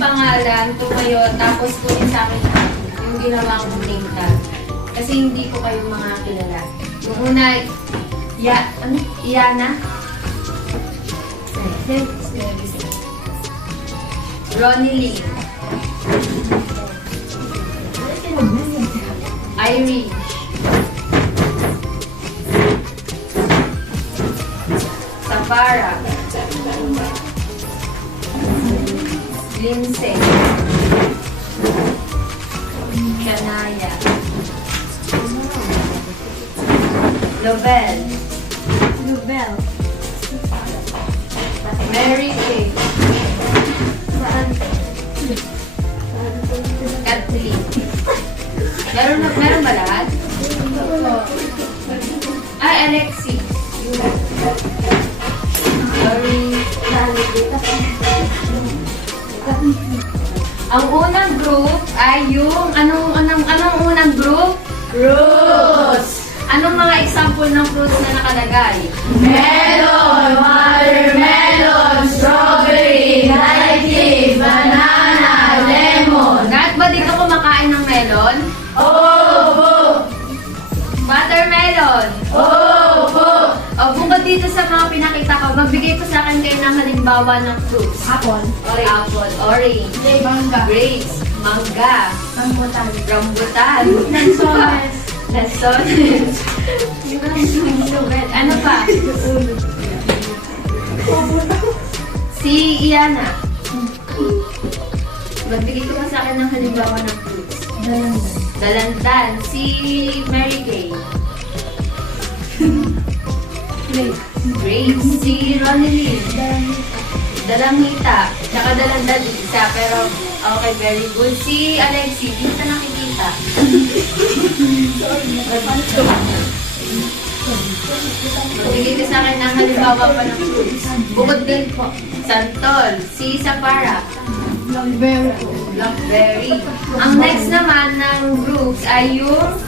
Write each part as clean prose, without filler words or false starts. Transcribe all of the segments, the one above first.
pangalan, tumayo, tapos kunin sa akin yung ginawa kong name tag. Kasi hindi ko kayo mga kilala. Yung una, Iana? Ronnie Lee. Irish. Safara. Lindsay. Kanaya. Lobel. Mary Kay. Kathleen. Meron ba lahat? Ay, Alexi. Sorry. Ang unang group ay yung anong unang group? Fruits. Anong mga example ng fruits na nakalagay? Melon, watermelon, strawberry, lighty, banana, lemon. Lahat ba dito kumakain ng melon? Opo! Watermelon. Opo! O bukod dito sa mga pinakita ko, magbigay po sa akin kayo ng halimbawa ng fruits. Apple. Apple, orange, Mangga. grapes, mangga, rambutan, Lansones. lansones, ano pa? Si Iana. Magbigay ko pa sa akin ng halimbawa ng fruits. Dalandan. Si Mary Kay. Grapes. Si Ronnie Lee. Dalamita. Tsaka dalandan isa. Pero okay, very good. Si Alexi. Hindi ka nakikita. Magbigay ka sa akin ng halimbawa pa ng fruits. Bukod din po. Santol. Si Safara. Blackberry. Ang next naman ng groups ay yung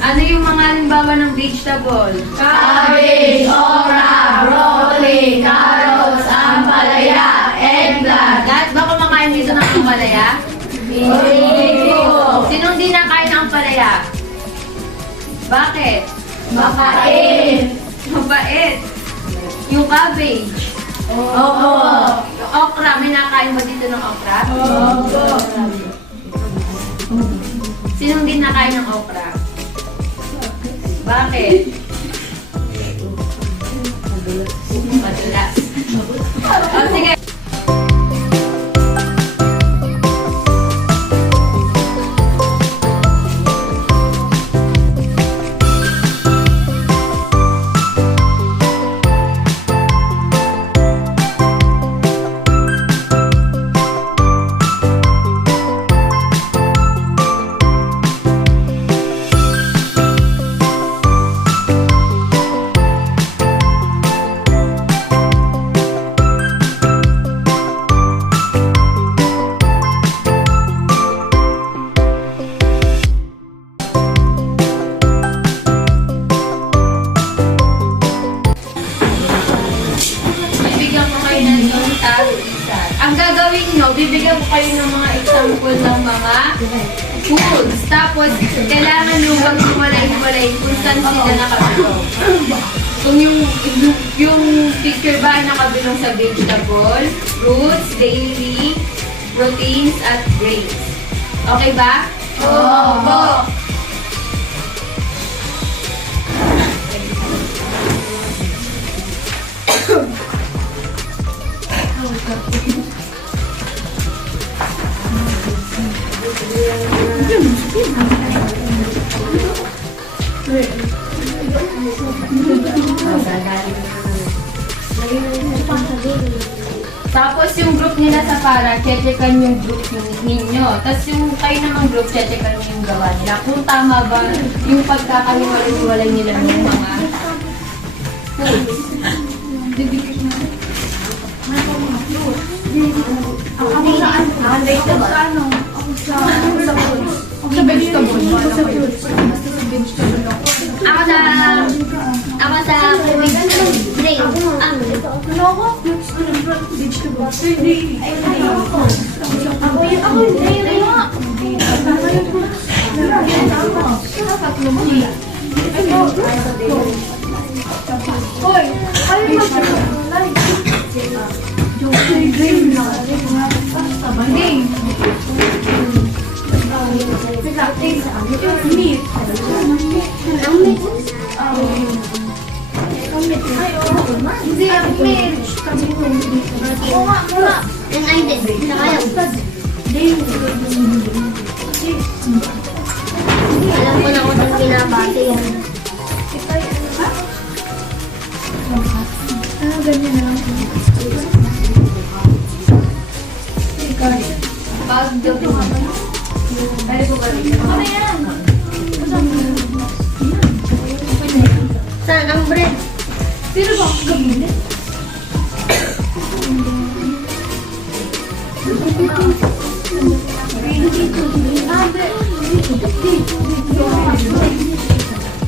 ano yung mga halimbawa ng vegetable? Cabbage, okra, broccoli, carrots, ampalaya, eggplant. Lahat ba kumakain dito ng ampalaya? Opo! Sinong di nakain ng ampalaya? Bakit? Makain! Mabait. Yung cabbage. Opo! Yung okra, may nakain ba dito ng okra? Opo! Sinong di nakain ng okra? Bakit? Madulas. O sige. Bibigyan ko kayo ng isang isa. Ang gagawin nyo, bibigyan ko kayo ng mga example ng mga foods. Tapos, kailangan nyo maghiwalay-hiwalay kung saan sila nakabilong. Kung yung picture ba ay nakabilong sa vegetable, fruits, dairy, proteins, at grains. Okay ba? Opo! Tapos yung group nila sa para, checkan yung group ninyo. Tapos yung kayo namang group, checkan nyo yung gawa nila. Kung tama ba yung pagkakaliwalay nila ng mga foods. Ako saan? Ako vegetable. Ano? Ako sa fruits. Ako sa vegetable. Ako sa fruits. Basta sa vegetable ako. Ako sa grape. Ano ako? Fruits. Vegetable. Hindi. Ako hindi. Tatlo mo. Hoy, ano mo siya? Yung green na. Sabagay. Yung meat. Hindi, ang meat. Oo nga, wala. Yung ay, hindi. Nakayang. Alam ko na kung saan binabati yan. Ganyan na lang. Pag gabi mo. Ay, ko ba rin? Ano yan? Saan ang bread? Sino ba ang gamitin?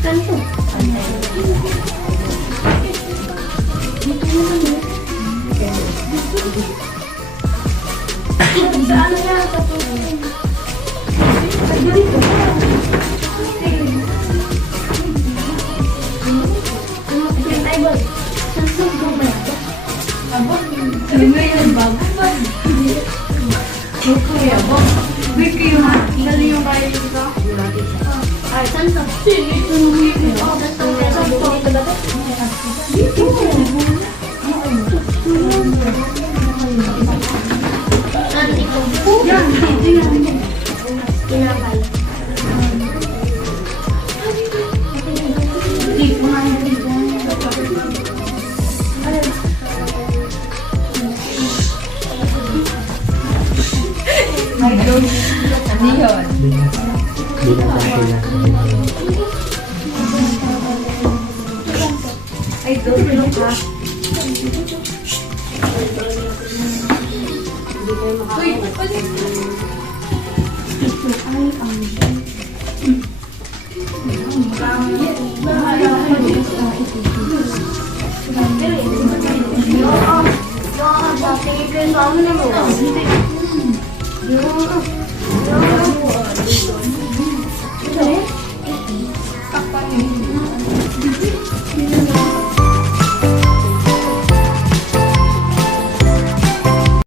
Kanto. Saan na yan? Ano mo yan, bag? Kuya, bag. Wait kayo ha? Dali yung kayo dito. Ay, kanto. Yan, yan. Kinabay. Hindi, kumain dito. May dog. Ano yun? Ay, dog ka. Uy,